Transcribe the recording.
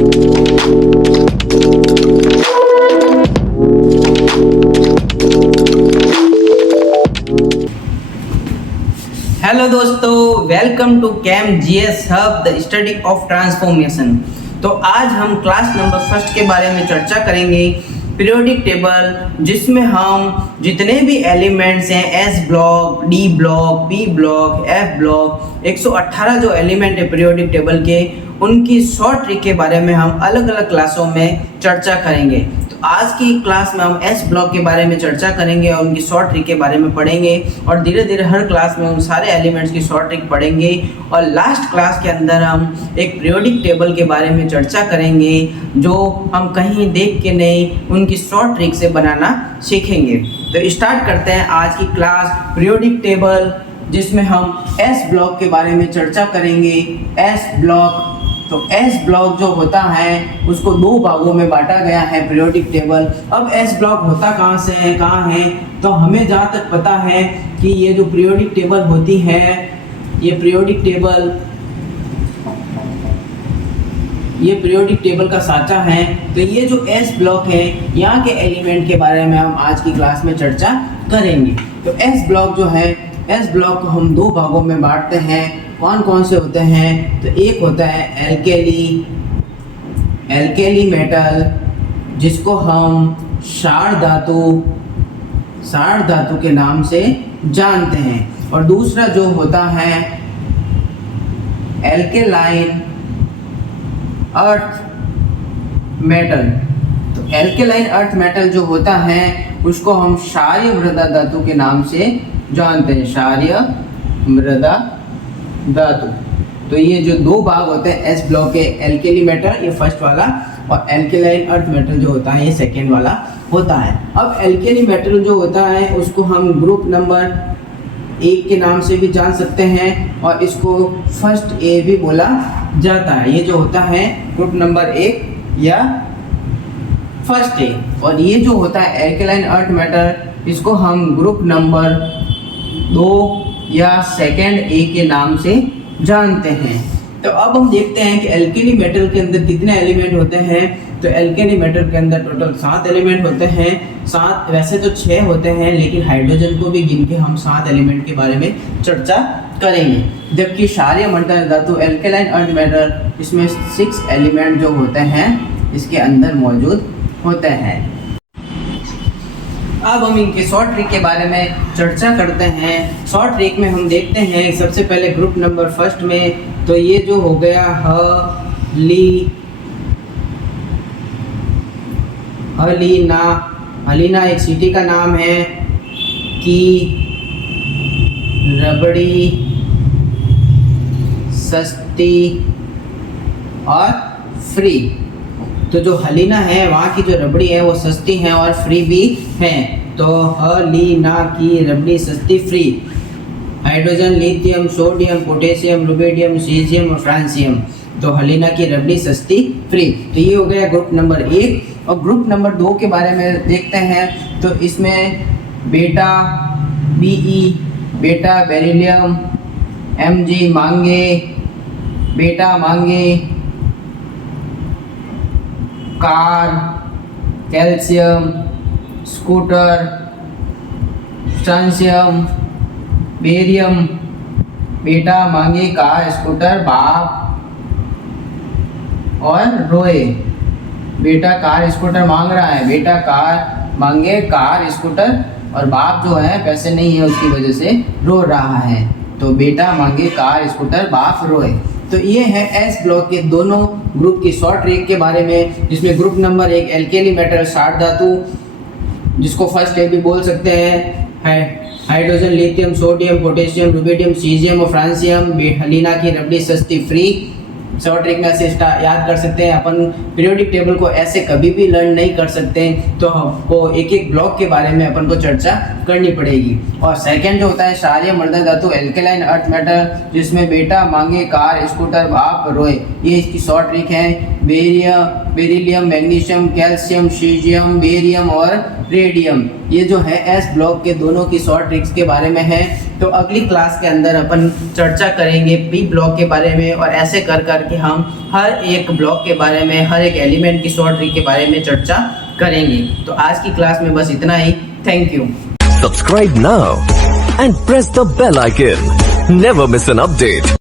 Hello दोस्तों, welcome to cam GS hub the study of transformation. तो आज हम क्लास नंबर फर्स्ट के बारे में चर्चा करेंगे। पीरियोडिक टेबल, जिसमें हम जितने भी एलिमेंट्स हैं S block, D block, P block, F block, 118 जो एलिमेंट है पीरियोडिक टेबल के, उनकी शॉर्ट ट्रिक के बारे में हम अलग अलग क्लासों में चर्चा करेंगे। तो आज की क्लास में हम एस ब्लॉक के बारे में चर्चा करेंगे और उनकी शॉर्ट ट्रिक के बारे में पढ़ेंगे और धीरे धीरे हर क्लास में उन सारे एलिमेंट्स की शॉर्ट ट्रिक पढ़ेंगे। और लास्ट क्लास के अंदर हम एक पीरियोडिक टेबल के बारे में चर्चा करेंगे जो हम कहीं देख के नहीं, उनकी शॉर्ट ट्रिक से बनाना सीखेंगे। तो स्टार्ट करते हैं आज की क्लास पीरियोडिक टेबल, जिसमें हम एस ब्लॉक के बारे में चर्चा करेंगे। एस ब्लॉक, तो एस ब्लॉक जो होता है उसको दो भागों में बांटा गया है पीरियोडिक टेबल। अब एस ब्लॉक होता कहाँ से है, कहाँ है, तो हमें जहाँ तक पता है कि ये जो पीरियोडिक टेबल होती है, ये पीरियोडिक टेबल का साचा है। तो ये जो एस ब्लॉक है, यहाँ के एलिमेंट के बारे में हम आज की क्लास में चर्चा करेंगे। तो एस ब्लॉक जो है, एस ब्लॉक को हम दो भागों में बांटते हैं। कौन कौन से होते हैं, तो एक होता है एल्केली मेटल, जिसको हम क्षार धातु के नाम से जानते हैं। और दूसरा जो होता है एल्केलाइन अर्थ मेटल। तो एल्केलाइन अर्थ मेटल जो होता है उसको हम क्षारीय मृदा धातु के नाम से जानते हैं, क्षारीय मृदा धातु। तो ये जो दो भाग होते हैं एस ब्लॉक के, एल्केली मेटल ये फर्स्ट वाला और एल्केलाइन अर्थ मेटल जो होता है ये सेकेंड वाला होता है। अब एल्केली मेटल जो होता है उसको हम ग्रुप नंबर 1 के नाम से भी जान सकते हैं और इसको फर्स्ट ए भी बोला जाता है। ये जो होता है ग्रुप नंबर 1 या फर्स्ट ए। और ये जो होता है एल्केलाइन अर्थ मेटल, इसको हम ग्रुप नंबर 2 या सेकेंड ए के नाम से जानते हैं। तो अब हम देखते हैं कि एल्केली मेटल के अंदर कितने एलिमेंट होते हैं। तो एल्केली मेटल के अंदर टोटल 7 एलिमेंट होते हैं। 7 वैसे तो 6 होते हैं, लेकिन हाइड्रोजन को भी गिन के हम 7 एलिमेंट के बारे में चर्चा करेंगे। जबकि क्षारीय मृदा धातु एल्केलाइन अर्थ मेटल, इसमें 6 एलिमेंट जो होते हैं इसके अंदर मौजूद होते हैं। अब हम इनके शॉर्ट ट्रिक के बारे में चर्चा करते हैं। शॉर्ट ट्रिक में हम देखते हैं सबसे पहले ग्रुप नंबर फर्स्ट में, तो ये जो हो गया हलीना एक सिटी का नाम है, की रबड़ी, सस्ती और फ्री। तो जो हलीना है वहाँ की जो रबड़ी है वो सस्ती है और फ्री भी है। तो हलीना की रबड़ी सस्ती free. Hydrogen, lithium, sodium, potassium, rubidium, caesium और फ्रांसियम। तो हलीना की रबड़ी सस्ती फ्री। तो ये हो गया ग्रुप नंबर 1। और ग्रुप नंबर 2 के बारे में देखते हैं। तो इसमें बेटा बीई, बेटा बेरिलियम, एमजी मांगे, बेटा मांगे, car, calcium, scooter, strontium, barium, बेटा मांगे कार स्कूटर बाप और रोए। बेटा कार स्कूटर मांग रहा है, बेटा कार मांगे कार स्कूटर, और बाप जो है पैसे नहीं है उसकी वजह से रो रहा है। तो बेटा मांगे कार स्कूटर बाप रोए। तो ये है एस ब्लॉक के दोनों ग्रुप की शॉर्ट ट्रिक के बारे में, जिसमें ग्रुप नंबर 1 एल्केली मेटल क्षार धातु, जिसको फर्स्ट ए भी बोल सकते हैं, hydrogen, lithium, sodium, potassium, rubidium, caesium और फ्रांसियम। हलीना की रबड़ी सस्ती फ्री। शॉर्ट ट्रिक में ऐसे याद कर सकते हैं। अपन पीरियोडिक टेबल को ऐसे कभी भी लर्न नहीं कर सकते, तो हमको एक एक ब्लॉक के बारे में अपन को चर्चा करनी पड़ेगी। और सेकंड जो होता है क्षारीय मृदा धातु एल्केलाइन अर्थ मेटल, जिसमें बेटा मांगे कार स्कूटर बाप रोए। ये इसकी शॉर्ट ट्रिक है। Beryllium, magnesium, calcium, caesium, barium और रेडियम। ये जो है एस ब्लॉक के दोनों की शॉर्ट ट्रिक्स के बारे में है। तो अगली क्लास के अंदर अपन चर्चा करेंगे पी ब्लॉक के बारे में, और ऐसे कर करके हम हर एक ब्लॉक के बारे में, हर एक एलिमेंट की शॉर्ट ट्रिक के बारे में चर्चा करेंगे। तो आज की क्लास में बस इतना ही। Thank you. Subscribe now and press the bell icon. Never miss an update.